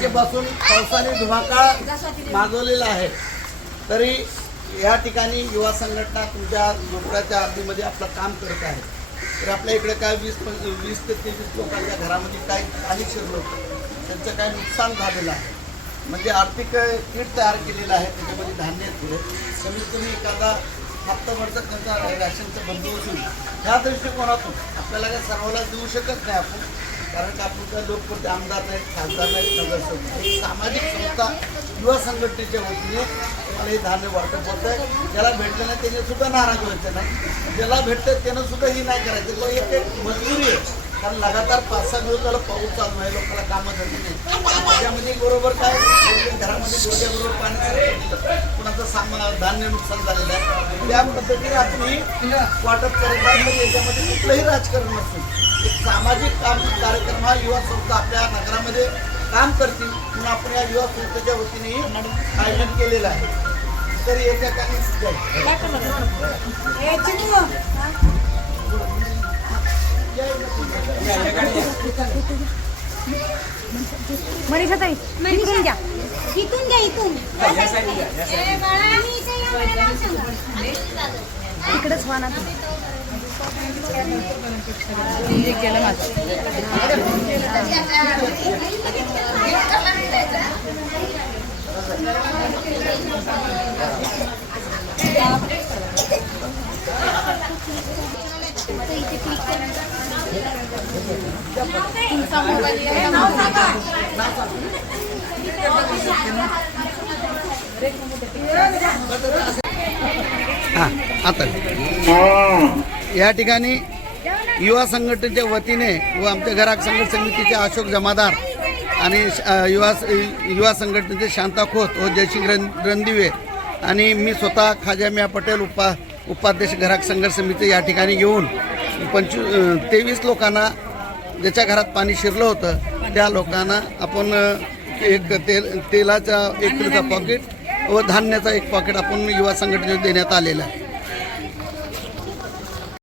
तारखेपासून पावसाने धुमाकाळ माजवलेला आहे, तरी या ठिकाणी युवा संघटना तुमच्या झोपड्याच्या आधीमध्ये आपलं काम करत आहे. तर आपल्या इकडे काय 20 ते 23 लोकांच्या घरामध्ये काय पाणी शिरलं होतं, त्यांचं काय नुकसान झालेलं आहे. म्हणजे आर्थिक किट तयार केलेलं आहे, त्याच्यामध्ये धान्य पुढे कमीत कमी एखादा हप्ताभरचा त्यांचा रॅशनचा बंदोबस्त होईल. ह्या दृष्टिकोनातून आपल्याला काय सर्वांना देऊ शकत नाही आपण, कारण का आपण काय लोकप्रति आमदार नाहीत, खासदार नाहीत, नगरसेवक नाहीत. एक सामाजिक संस्था युवा संघटनेच्या वतीने तुम्हाला हे धान्य वाटप होत आहे. ज्याला भेटलं नाही त्याने सुद्धा नाराज व्हायचं नाही, ज्याला भेटतं त्यानं सुद्धा ही नाही करायचं. तो एक मजबुरी आहे, कारण लगातार 5-6 दिवस झालं पाऊस चालू आहे, लोकांना कामं झाली नाही. त्याच्यामध्ये बरोबर काय घरामध्ये डोक्याबरोबर पाणी कुणाचं सामान धान्य नुकसान झालेलं आहे. त्या पद्धतीने आपण ही वाटप करत आहे. म्हणजे याच्यामध्ये कुठलंही राजकारण नसून एक सामाजिक कार्यक्रम हा युवा संस्था आपल्या नगरामध्ये काम करतील म्हणून आपण या युवा संस्थेच्या वतीनेही आयोजन केलेलं आहे. तरी एका काही मनीषा ताई इथून घ्या, इथून घ्या, इथून इकडेच व्हा ना. केलं माझं आता या ठिकाणी युवा संघटनेच्या वतीने व आमच्या घराक संघर्ष समितीचे अशोक जमादार आणि युवा संघटनेचे शांता खोत व जयसिंग रणदिवे आणि मी स्वतः खाजा मिया पटेल उपाध्यक्ष घराक संघर्ष समिती या ठिकाणी येऊन 23 लोकांना ज्याच्या घरात पाणी शिरलं होतं त्या लोकांना आपण एक तेलाचा 1 किलोचा पॉकेट व धान्याचा 1 पॉकेट आपण युवा संघटनेने देण्यात आलेला आहे.